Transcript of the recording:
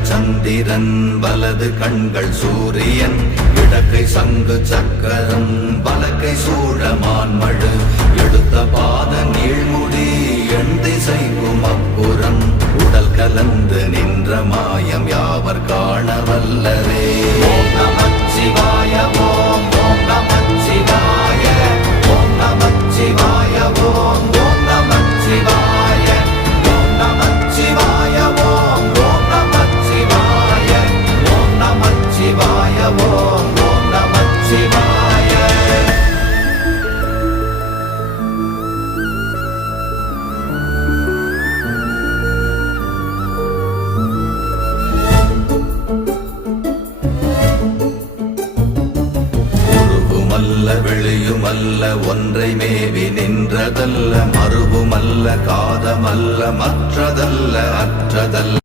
இடங்கள் சந்திரன் வலது கண்கள் சூரியன் இடக்கை சங்கு சக்கரம் வலக்கை சூழமான்மழு எடுத்த பாத நீழ்முடி எண் திசைக்கும் அப்புறம் உடல் கலந்து நின்ற மாயம் யாவர் காண வல்லரே. ஓம் நமச்சிவாய ஓம் ஓம் நமச்சிவாய ஓம் நமச்சிவாய ஓம் ஓம் நமச்சிவாய ஓம் நமச்சிவாய ஓம் ஓம் நமச்சிவாய ஓம் நமச்சிவாய ஓம் ஓம் நமச்சிவாய. வெளியுமல்ல ஒன்றை மேவி நின்றதல்ல மறுவுமல்ல காதமல்ல மற்றதல்ல அற்றதல்ல